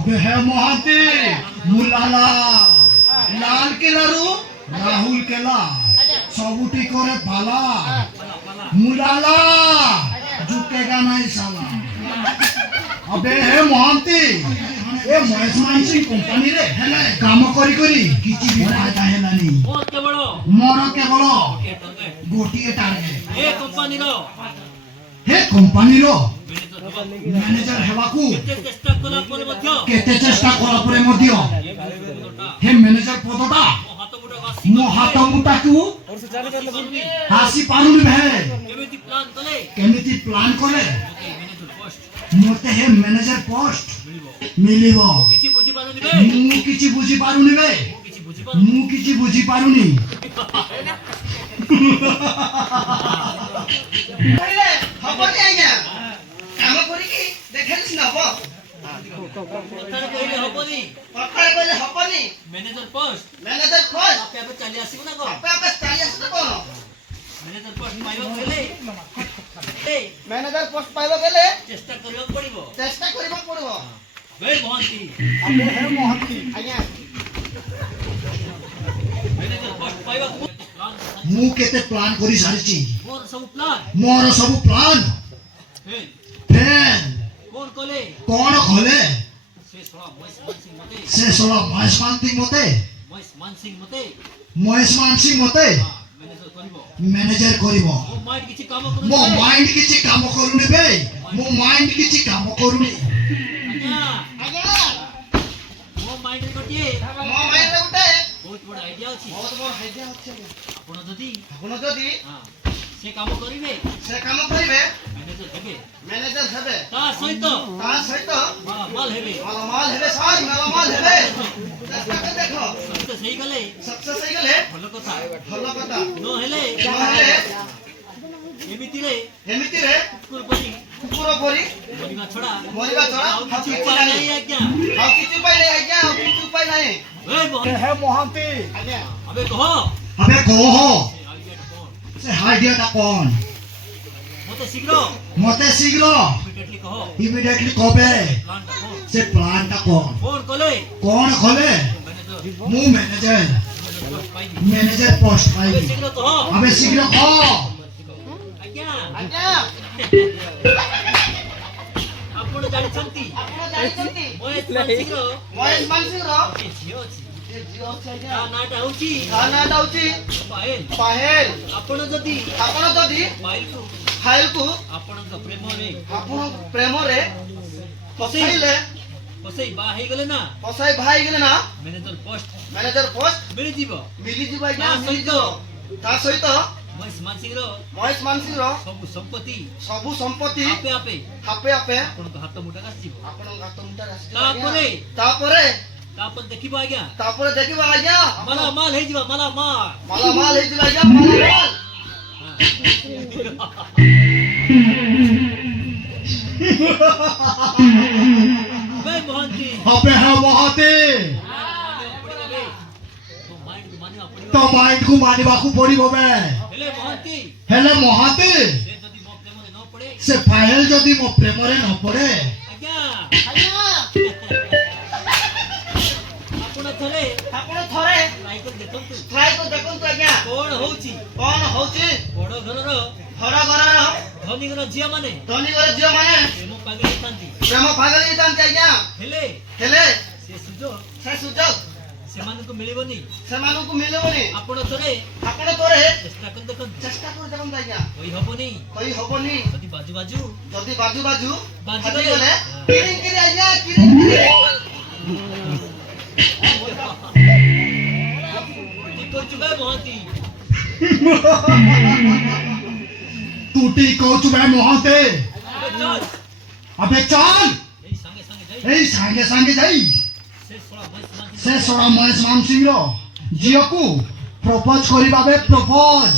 अबे है मोहंती मुलाला लाल केलारू राहुल केला सबुटी करे पाला मुलाला झुकेगा नहीं साला। अबे है मोहंती ए महेश मानसिंह कंपनी रे हेले काम करी करी किछि भी फायदा हेलानी मोर केवल गोटिए टार्गेट ए कंपनी रो हे कंपनी रो मैनेजर हेबाकू केते चेष्टा कला परे मध्य हे मैनेजर पदटा मो हाथ मुटाकू हासी पारुनी भे केमिति प्लान करे मते हे मैनेजर पोस्ट मिलिबो मु किछि बुझी पारुनी बे मु किछि बुझी पारुनी पहिले हबनी आज्ञा काम करी की देखलिस न हो कथार कहले हबनी पक्का कहले हबनी मैनेजर पोस्ट आपे आपे चली आसीबो ना को आपे चाली आस कोन मैनेजर पोस्ट पाइबो गेले ए मैनेजर पोस्ट पाइबो गेले चेष्टा करियो पड़िबो पड़बो वे मोहंती अबे है मोहंती आज्ञा मैनेजर पोस्ट पाइबो मु केते प्लान करी सारिची मोर सब प्लान फेल कौन कोले कौन खोले से सोला महेश मानसिंह मते महेश मानसिंह मते मैनेजर करिवो मो माइंड किछि काम मो माइंड किछि काम करूनी बे मो माइंड किछि काम करूनी आज्ञा मो माइंड गोटिए मो माइंड रे उठे बहुत बड़ा आइडिया अछि बहुत बड़ आइडिया अछि आपण जदी हां से काम करिवे मैनेजर हेबे ता सहित माल हेबे साज माल हेबे चेष्टा कर देखो सक्सेस सही गले भलो कथा नो हेले एमिति रे कुकुर परी मरिगा छड़ा आ किछि उपाय नहीं आज्ञा ए है मोहंती आज्ञा अबे कहो से आइडिया ता कौन मते शीघ्र इमीडिएटली कहबे से प्लान ता कौन खोले मु मैनेजर पोस्ट पाइबी अबे शीघ्र कह आज्ञा आपण जानिसंती महेश मानसिंह रो ए जियो अछि नाटा होची पाहेल आपण जदी फाइल को आपण प्रेम रे पसई भाई गेले ना मैनेजर पोस्ट मिली जीव आज्ञा ता सहित महेश मानसिंह रो सब संपत्ति आपे आपण हाथ मुठा आसी तापर देखिबो आज्ञा माला माल हे जीवा माला माल हे जीवा आज्ञा माल बे मोहंती अबे है मोहंती तो माइंड को मानिबाकू पड़िबो बे हेले मोहंती से फाइल जदी मो प्रेम रे न पड़े आज्ञा आपण थरे ट्राई कर देखंतु आज्ञा कोन होची बड़ घरर धनी घर झिया माने प्रेम पागल हितांती आज्ञा हेले से सुजोग सेमानकु मिलिबोनी आपण थरे चेष्टा कर देखंतु आज्ञा कोई हबोनी जदी बाजू बाजी गले किरिंग आज्ञा किरिंग टूटी कोच में मोहते अबे चल এই সঙ্গে সঙ্গে যাই এই সাঙ্গে সাঙ্গে যাই সে সড়া মহিষ মান से सोड़ा महेश मान सिंह रो झील को प्रपोज करिबा बे प्रपोज